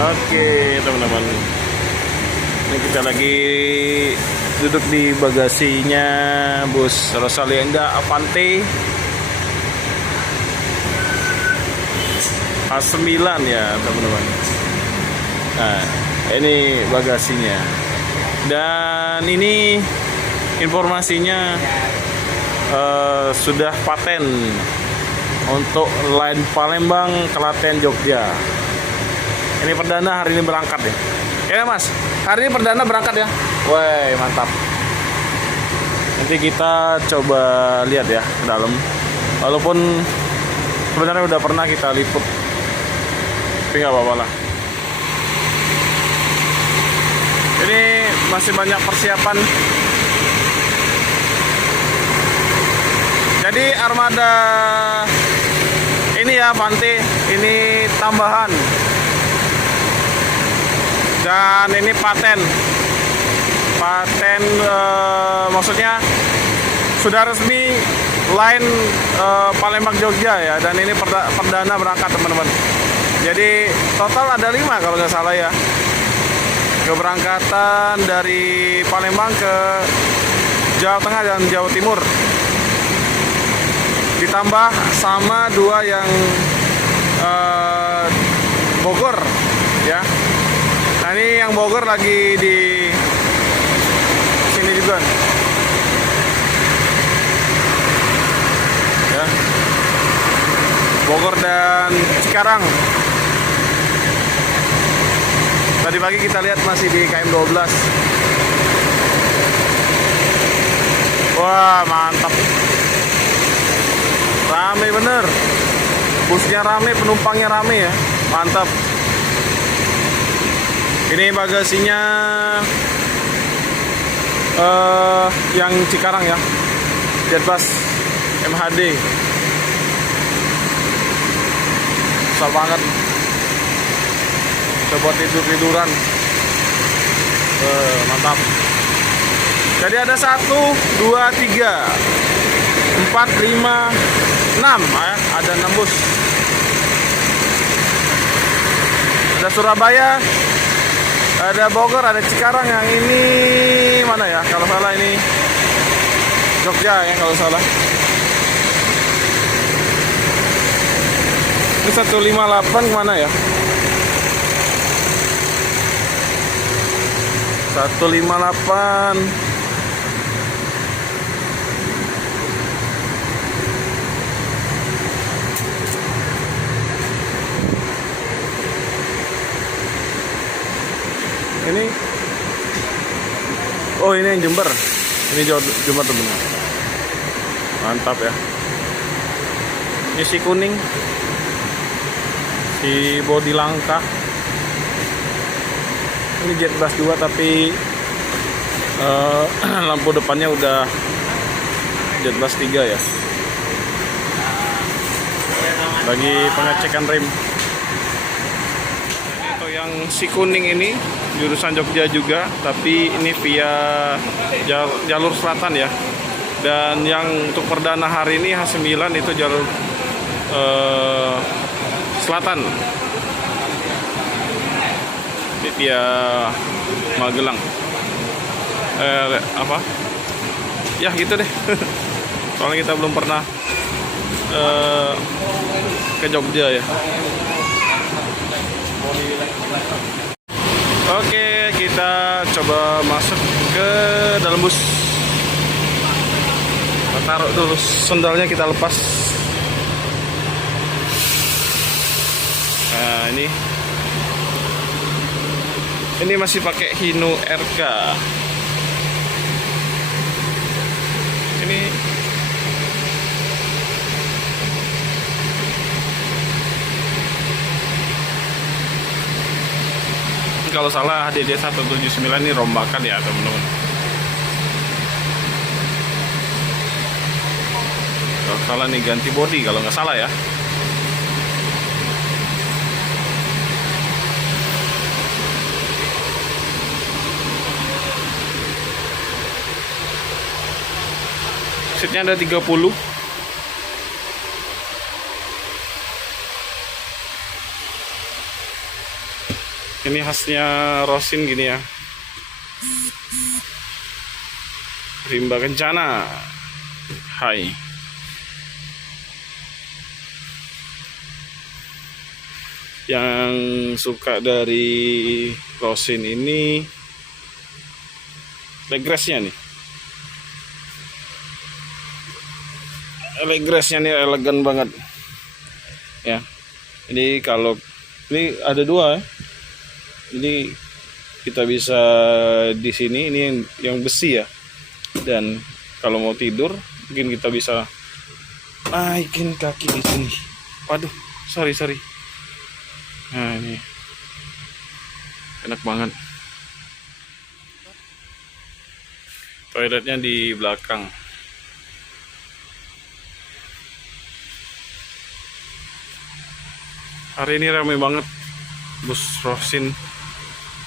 Oke teman-teman, ini kita lagi duduk di bagasinya bus Rosalinda Avante A9 ya teman-teman. Nah, ini bagasinya. Dan ini informasinya sudah paten untuk line Palembang, Klaten, Jogja. Ini perdana hari ini berangkat ya. Ya Mas, hari ini perdana berangkat ya. Woi, mantap. Nanti kita coba lihat ya ke dalam. Walaupun sebenarnya udah pernah kita liput, tapi nggak apa-apa lah. Ini masih banyak persiapan. Jadi armada ini ya Avante, ini tambahan. Dan ini paten maksudnya sudah resmi line Palembang Jogja ya. Dan ini perdana berangkat teman-teman. Jadi total ada 5 kalau nggak salah ya, keberangkatan dari Palembang ke Jawa Tengah dan Jawa Timur, ditambah sama 2 yang Bogor ya. Nah ini yang Bogor lagi di sini juga ya, Bogor dan Cikarang. Tadi pagi kita lihat masih di KM 12. Wah mantap, rame bener, busnya rame, penumpangnya rame ya, mantap. Ini bagasinya yang Cikarang ya, Jetbus MHD, besar banget. Coba tiduran, mantap. Jadi ada 1, 2, 3, 4, 5, 6 ya, ada 6 bus. Ada Surabaya, ada Bogor, ada Cikarang. Yang ini mana ya? Kalau salah ini Jogja ya kalau salah. Ini 158 kemana ya? 158. Ini, oh ini yang Jember, ini Jember teman-teman, mantap ya. Ini si kuning, si bodi langka. Ini Jetbus 2 tapi lampu depannya udah Jetbus 3 ya. Bagi pengecekan rem. Itu yang si kuning ini jurusan Jogja juga, tapi ini via jalur selatan ya. Dan yang untuk perdana hari ini H9 itu jalur selatan, ini via Magelang. Apa? Ya gitu deh. Soalnya kita belum pernah ke Jogja ya. Oke, kita coba masuk ke dalam bus. Kita taruh dulu sendalnya, kita lepas. Nah, ini masih pakai Hino RK. Ini kalau salah DD 179 ini rombakan ya teman-teman. Kalau salah nih ganti bodi kalau nggak salah ya. Seatnya ada 30. Ini khasnya Rosin gini ya. Rimba Kencana. Hai. Yang suka dari Rosin ini legrassnya nih. Legrassnya nih elegan banget. Ya. Ini kalau ini ada dua ya. Ini kita bisa di sini, ini yang besi ya. Dan kalau mau tidur mungkin kita bisa naikin kaki di sini. Waduh, sorry. Nah, ini enak banget. Toiletnya di belakang. Hari ini ramai banget bus Rosin.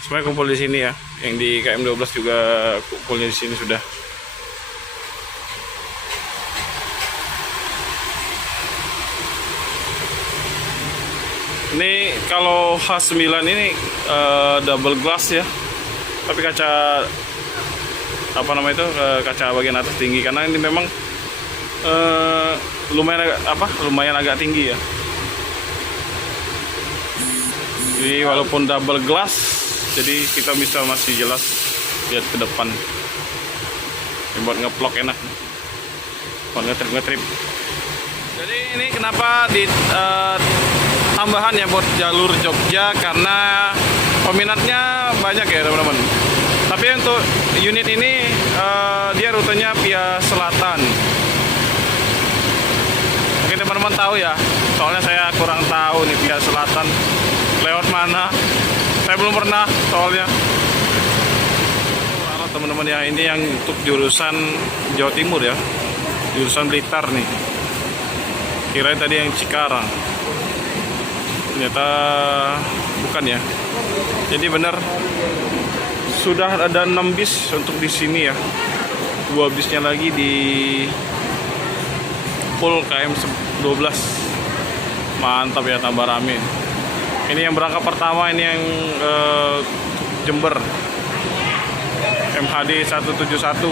Semuanya kumpul di sini ya. Yang di KM 12 juga kumpulnya di sini sudah. Ini kalau H9 ini double glass ya. Tapi kaca apa namanya itu, kaca bagian atas tinggi karena ini memang lumayan agak tinggi ya. Jadi walaupun double glass, jadi kita bisa masih jelas lihat ke depan. Ini buat ngeplok enak, buat ngetrip. Jadi ini kenapa di tambahan ya buat jalur Jogja, karena peminatnya banyak ya teman-teman. Tapi untuk unit ini dia rutenya via selatan. Mungkin teman-teman tahu ya, soalnya saya kurang tahu nih via selatan lewat mana. Saya belum pernah soalnya. Kalau teman-teman ya, ini yang untuk jurusan Jawa Timur ya, jurusan Blitar nih. Kirain tadi yang Cikarang, ternyata bukan ya. Jadi benar sudah ada 6 bis untuk di sini ya. 2 bisnya lagi di full KM 12. Mantap ya, tambah rame. Ini yang berangkat pertama, ini yang Jember MHD 171.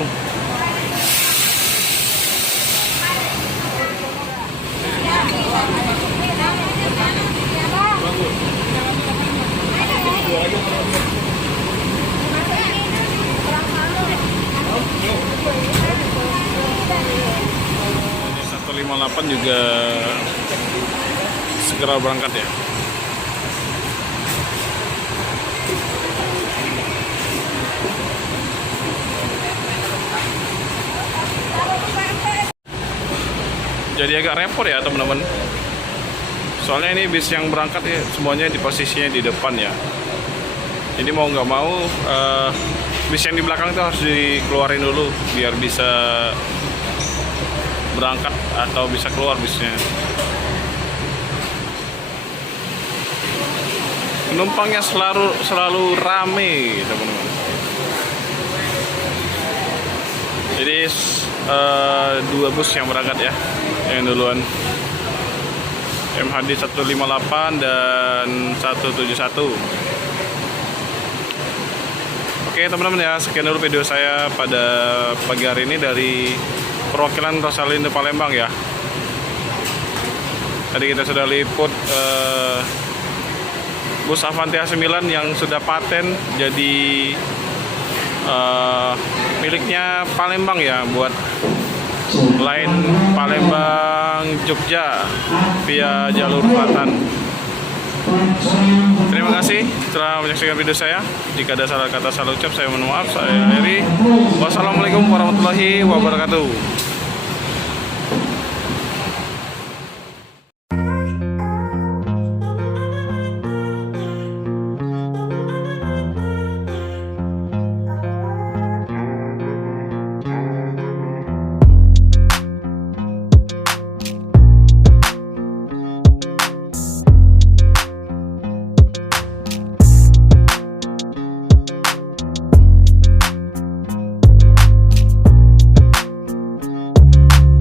Ini 158 juga segera berangkat ya. Jadi agak repot ya teman-teman. Soalnya ini bis yang berangkat ya, semuanya di posisinya di depan ya. Jadi mau nggak mau bis yang di belakang itu harus dikeluarin dulu biar bisa berangkat atau bisa keluar bisnya. Penumpangnya selalu rame teman-teman. Jadi 2 bus yang berangkat ya, yang duluan MHD 158 dan 171. Oke teman-teman ya, sekian dulu video saya pada pagi hari ini dari perwakilan Rosalindo Palembang ya. Tadi kita sudah liput bus Avanti A9 yang sudah paten jadi miliknya Palembang ya, buat line Palembang Jogja via jalur selatan. Terima kasih telah menyaksikan video saya. Jika ada salah kata, salah ucap, saya mohon maaf. Saya Heri. Wassalamualaikum warahmatullahi wabarakatuh.